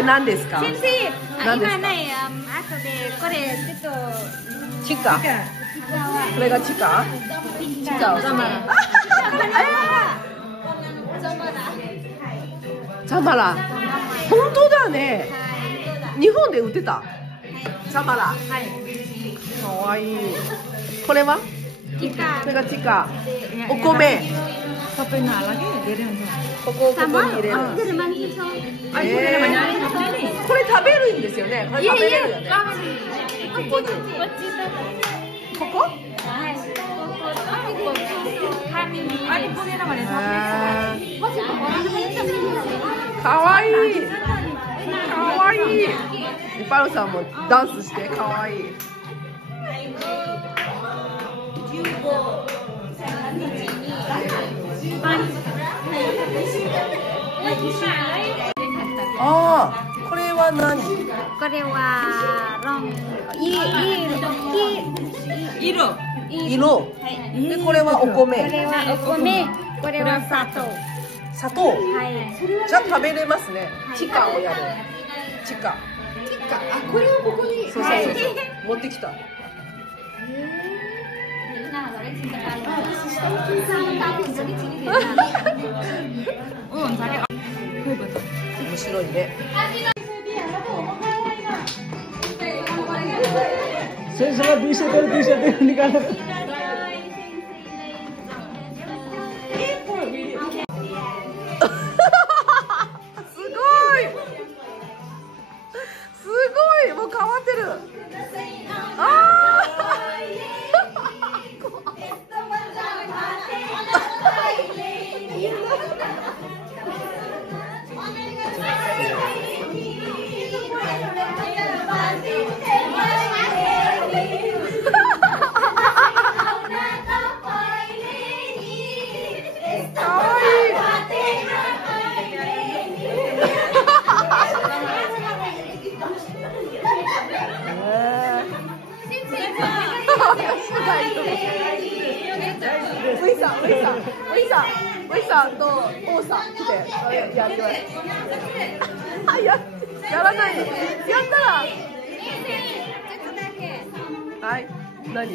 れ何ですか？先生、何ですか？今ね、後でこれちょっとチカ。これがチカ？チカを。チャマラ。本当だね。日本で売ってた。チャマラ。かわいい。これは？これがチカ。お米。ここに入れる。これ食べるんですよね。これ食べれるよね。ここに。ここ？かわいい。かわいい。パルさんもダンスしてかわいい。ああ、これは何？これは色。で、これはお米。これはお米。これは砂糖。砂糖。じゃあ食べれますね。チカをやる。チカ。あ、これをここに。そう。持ってきた。面白いね。先生は2社でनिकाल。すごい、もう変わってる。ああ。ウイさんと王さん来てやってます。やらないの。やったら。はい。何？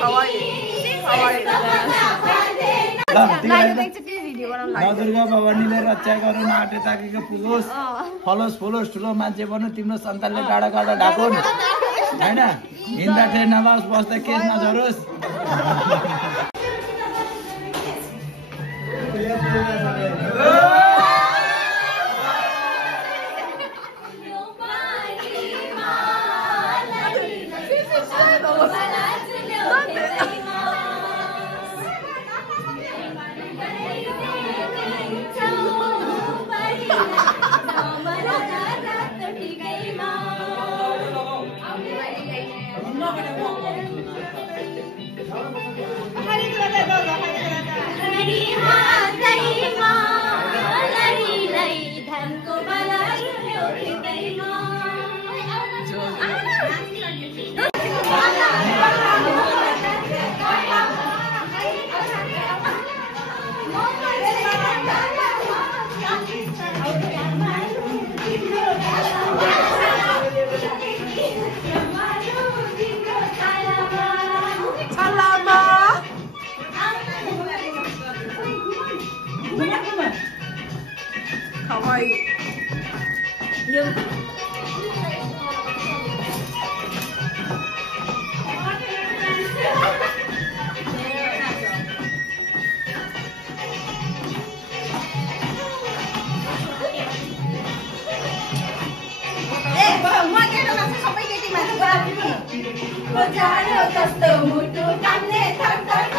かわいい。दुर्गा भवानीले रक्षा गरून् आँटे ताकेको पुगोस् फलोस् फुलोस् ठुलो मान्छे बन्नु तिम्रो सन्तानले डाँडा काँडा ढाकुन् हैन हिँड्दा ट्रेन नमाओस् बस्दा केस नझरोस्かわいい。Berjalan kasta mutu tanne thak thak